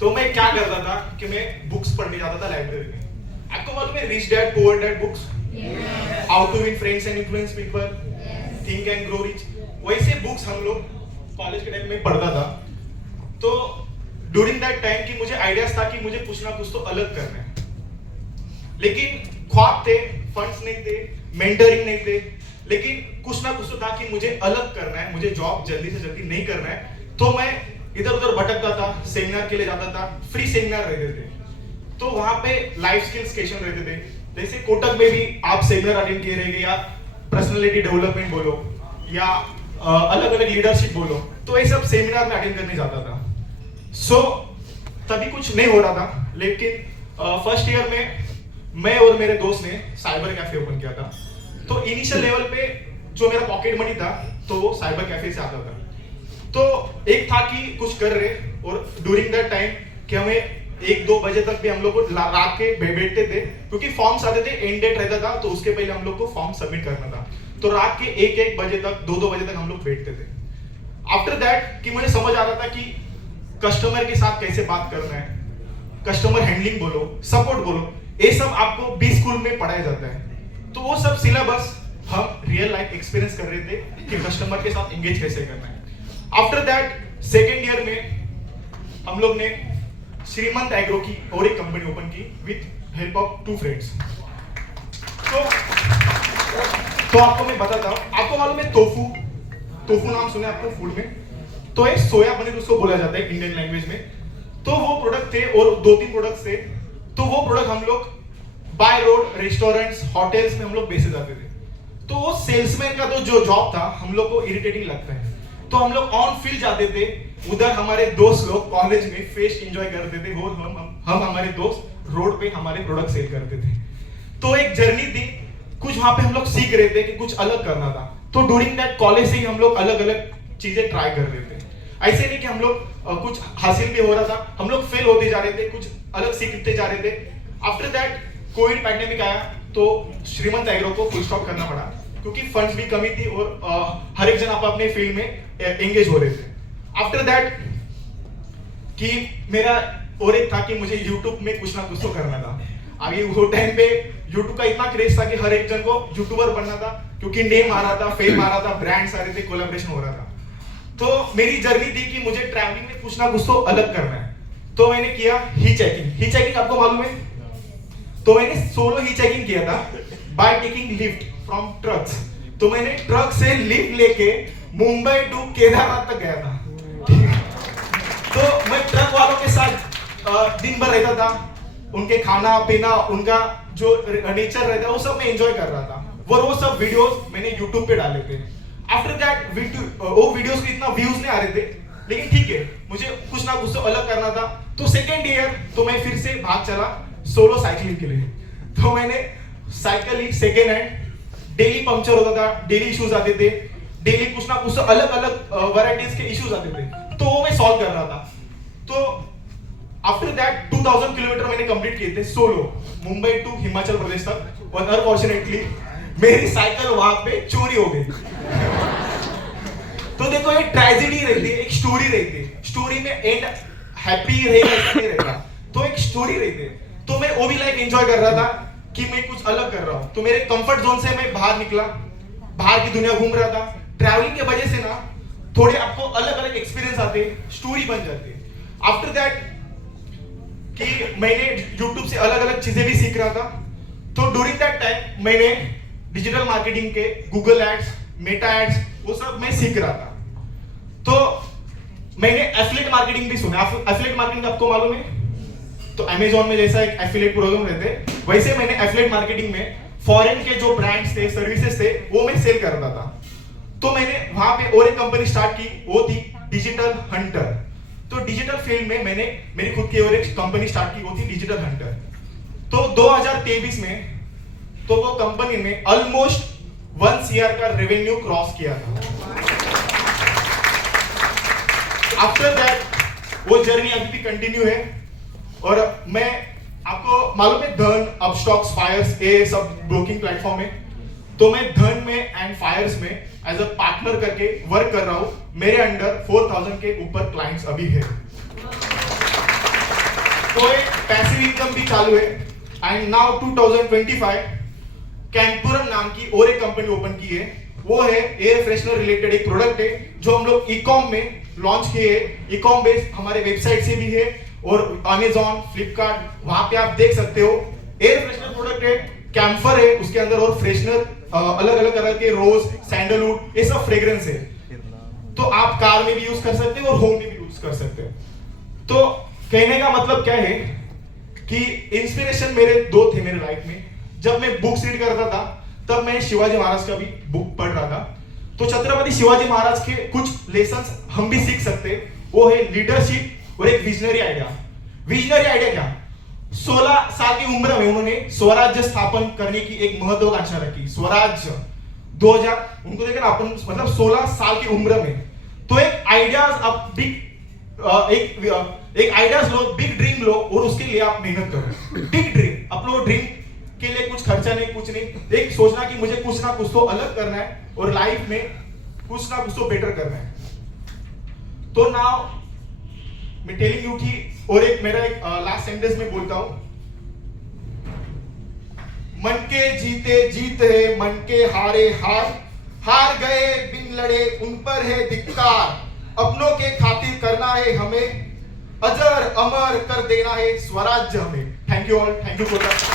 तो मैं क्या करता था कि मैं बुक्स पढ़ने जाता था लाइब्रेरी में। आपको मालूम है rich dad poor dad books, how to win friends and influence people, think and grow rich, वैसे बुक्स हम लोग कॉलेज के टाइम में पढ़ता था। तो ड्यूरिंग दैट टाइम कि मुझे आइडियाज था कि मुझे कुछ ना कुछ तो अलग करना है, लेकिन ख्वाब थे, फंड्स नहीं थे, मेंटरिंग नहीं थे, लेकिन कुछ ना कुछ तो था कि मुझे अलग करना है, मुझे जॉब जल्दी से जल्दी नहीं करना है। तो मैं इधर उधर भटकता था, सेमिनार के लिए जाता था, फ्री सेमिनार रहते थे, तो वहां पे लाइफ स्किल्स सेशन रहते थे। जैसे कोटक में भी आप सेमिनार अटेंड किए रहेंगे, या पर्सनालिटी डेवलपमेंट बोलो या अलग अलग लीडरशिप बोलो, तो ये सब सेमिनार में अटेंड करने जाता था। सो तभी कुछ नहीं हो रहा था, लेकिन फर्स्ट ईयर में मैं और मेरे दोस्त ने साइबर कैफे ओपन किया था। तो इनिशियल लेवल पे जो मेरा पॉकेट मनी था तो वो साइबर कैफे से आता था। तो एक था कि कुछ कर रहे, और ड्यूरिंग दैट टाइम कि हमें 1-2 बजे तक भी हम लोग को रात के बैठते थे, क्योंकि फॉर्म्स आते थे, एंड डेट रहता था, तो उसके पहले हम लोग को फॉर्म सबमिट करना था। तो रात के 1-1 बजे तक, 2-2 बजे तक हम लोग बैठते थे। आफ्टर दैट कि मुझे समझ आ रहा था कि कस्टमर के साथ कैसे बात करना है, कस्टमर हैंडलिंग बोलो, सपोर्ट बोलो, ये सब आपको बी स्कूल में पढ़ाया जाता है। तो वो सब सिलेबस हम रियल लाइफ एक्सपीरियंस कर रहे थे कि कस्टमर के साथ एंगेज कैसे करना है। आफ्टर दैट सेकेंड ईयर में हम लोग ने श्रीमंत एग्रो की और एक कंपनी ओपन की विथ हेल्प ऑफ 2 फ्रेंड्स। तो आपको मैं बताता हूँ, आपको मालूम है टोफू नाम सुने आपको फूड में? तो एक सोया पनीर उसको बोला जाता है इंडियन लैंग्वेज में। तो वो प्रोडक्ट थे और 2-3 प्रोडक्ट थे। तो वो प्रोडक्ट हम लोग बाय रोड रेस्टोरेंट्स, होटल्स में हम लोग बेचे जाते थे। तो वो सेल्समैन का तो जो जॉब था हम लोग को इरिटेटिंग लगता है, तो हम लोग ऑन फील्ड जाते थे। उधर हमारे दोस्त लोग कॉलेज में फेस्ट एंजॉय करते थे, और हम हमारे दोस्त रोड पे हमारे प्रोडक्ट सेल करते थे। तो एक जर्नी थी, कुछ वहां पे हम लोग सीख रहे थे कि कुछ अलग करना था। तो ड्यूरिंग दैट कॉलेज से ही हम लोग अलग अलग चीजें ट्राई कर रहे थे। ऐसे नहीं कि हम लोग कुछ हासिल भी हो रहा था, हम लोग फेल होते जा रहे थे, कुछ अलग सीखते जा रहे थे। आफ्टर दैट कोविड पैंडेमिक आया, तो श्रीमंत एग्रो को फुल स्टॉप करना पड़ा, क्योंकि फंड्स भी कमी थी और हर एक जन आप अपने फील्ड में एंगेज हो रहे थे। आफ्टर दैट कि मेरा और एक था कि मुझे यूट्यूब में कुछ ना कुछ तो करना था। अभी वो टाइम पे यूट्यूब का इतना क्रेज था कि हर एक जन को यूट्यूबर बनना था, क्योंकि नेम आ रहा था, फेम आ रहा था, ब्रांड्स आ रहे थे, कोलैबोरेशन हो रहा था। तो मेरी जर्नी थी कि मुझे ट्रैवलिंग में कुछ ना कुछ तो अलग करना है। तो मैंने किया ही चेकिंग आपको मालूम है? तो मैंने सोलो ही चेकिंग किया था by taking lift from trucks. तो मैंने ट्रक से लिफ्ट लेके मुंबई टू केदारनाथ तक गया था। तो मैं ट्रक वालों के साथ दिन भर रहता था, उनके खाना पीना, उनका जो नेचर रहता है वो सब मैं एंजॉय कर रहा था, और वो सब वीडियोस मैंने यूट्यूब पे डाले थे। आफ्टर दैट वो वीडियोस के इतना व्यूज नहीं आ रहे थे, लेकिन ठीक है, मुझे कुछ ना कुछ तो अलग करना था। तो सेकेंड ईयर तो मैं फिर से भाग चला सोलो साइकिलिंग के लिए। तो मैंने साइकिल ली सेकेंड हैंड, डेली पंक्चर होता था, डेली इश्यूज आते थे, डेली कुछ ना कुछ अलग अलग वैरायटीज के इश्यूज आते थे, तो वो मैं सॉल्व कर रहा था। तो आफ्टर दैट 2000 किलोमीटर मैंने कंप्लीट किए थे सोलो, मुंबई टू हिमाचल प्रदेश तक। और अनफॉर्चुनेटली मेरी साइकिल वहां पे चोरी हो गई। तो देखो एक ट्रेजेडी रहती है, एक स्टोरी रहती है, स्टोरी में एंड हैप्पी रहेगा ऐसा नहीं रहता, तो एक स्टोरी रहती है। तो मैं वो भी लाइफ एंजॉय कर रहा था कि मैं कुछ अलग कर रहा हूं। तो मेरे कंफर्ट जोन से मैं बाहर निकला, बाहर की दुनिया घूम रहा था। ट्रैवलिंग के वजह से ना थोड़े आपको अलग अलग एक्सपीरियंस आते, स्टोरी बन जाती है। आफ्टर दैट कि मैंने यूट्यूब से अलग अलग चीजें भी सीख रहा था। तो ड्यूरिंग दैट टाइम मैंने डिजिटल मार्केटिंग के गूगल एड्स, मेटा एड्स, वो सब मैं सीख रहा था। तो मैंने एफिलिएट मार्केटिंग भी सुना। एफिलिएट मार्केटिंग आपको मालूम है? तो अमेजॉन में जैसा एक एफिलिएट प्रोग्राम रहते, वैसे मैंने एफिलिएट मार्केटिंग में फॉरेन के जो ब्रांड्स थे, सर्विसेज थे, वो मैं सेल कर रहा था। तो मैंने वहां पे और एक कंपनी स्टार्ट की, वो थी डिजिटल हंटर। तो डिजिटल फील्ड में मैंने मेरी खुद की और एक कंपनी स्टार्ट की, वो थी डिजिटल हंटर। तो 2023 में तो वो कंपनी ने ऑलमोस्ट 1 CR का रेवेन्यू क्रॉस किया था। आफ्टर दैट वो जर्नी अभी भी कंटिन्यू है। और मैं आपको मालूम है धन, अपस्टॉक्स, फायर्स, ये सब ब्रोकिंग प्लेटफॉर्म है। तो मैं धन में एंड फायर्स में एज अ पार्टनर करके वर्क कर रहा हूं। मेरे अंडर 4000 के ऊपर क्लाइंट्स अभी है। तो एक पैसिव इनकम भी चालू है। एंड नाउ 2025 कैंपुरम नाम की और एक कंपनी ओपन की है, वो है एयर फ्रेशनर रिलेटेड एक प्रोडक्ट है जो हम लोग ई-कॉम में लॉन्च किए हैं। ई-कॉम बेस्ड हमारे वेबसाइट से भी है और Amazon, फ्लिपकार्ट वहां पे आप देख सकते हो। एयर फ्रेशनर प्रोडक्ट है, कैम्फर है उसके अंदर और फ्रेशनर अलग अलग कलर के रोज, सैंडलवुड, ये सब फ्रेग्रेंस है। तो आप कार में भी यूज कर सकते हो और होम में भी यूज कर सकते हो। तो कहने का मतलब क्या है कि इंस्पिरेशन मेरे दो थे मेरे लाइफ में। जब मैं बुक्स रीड करता था तब मैं शिवाजी महाराज का भी बुक पढ़ रहा था। तो छत्रपति शिवाजी महाराज के कुछ लेसन्स हम भी सीख सकते, वो है लीडरशिप और एक विजनरी आइडिया। विजनरी आइडिया क्या? 16 साल की उम्र में उन्होंने स्वराज्य स्थापन करने की एक महत्वाकांक्षा रखी। स्वराज्य 2000 उनको देखें ना अपन, मतलब 16 साल की उम्र में। तो एक आइडियाज आप बिग एक आइडियाज लो, बिग ड्रीम लो और उसके लिए आप मेहनत करो। बिग ड्रीम, अपने ड्रीम के लिए कुछ खर्चा नहीं, कुछ नहीं, एक सोचना कि मुझे कुछ ना कुछ तो अलग करना है और लाइफ में कुछ ना कुछ तो बेटर करना है। तो नाउ मैं टेलिंग यू कि और एक मेरा एक लास्ट सेंटेंस में बोलता हूं, मन के जीते जीत है, मन के हारे हार, हार गए बिन लड़े उन पर है धिक्कार, अपनों के खातिर करना है हमें, अजर अमर कर देना है स्वराज्य हमें। Thank you all, thank you for that.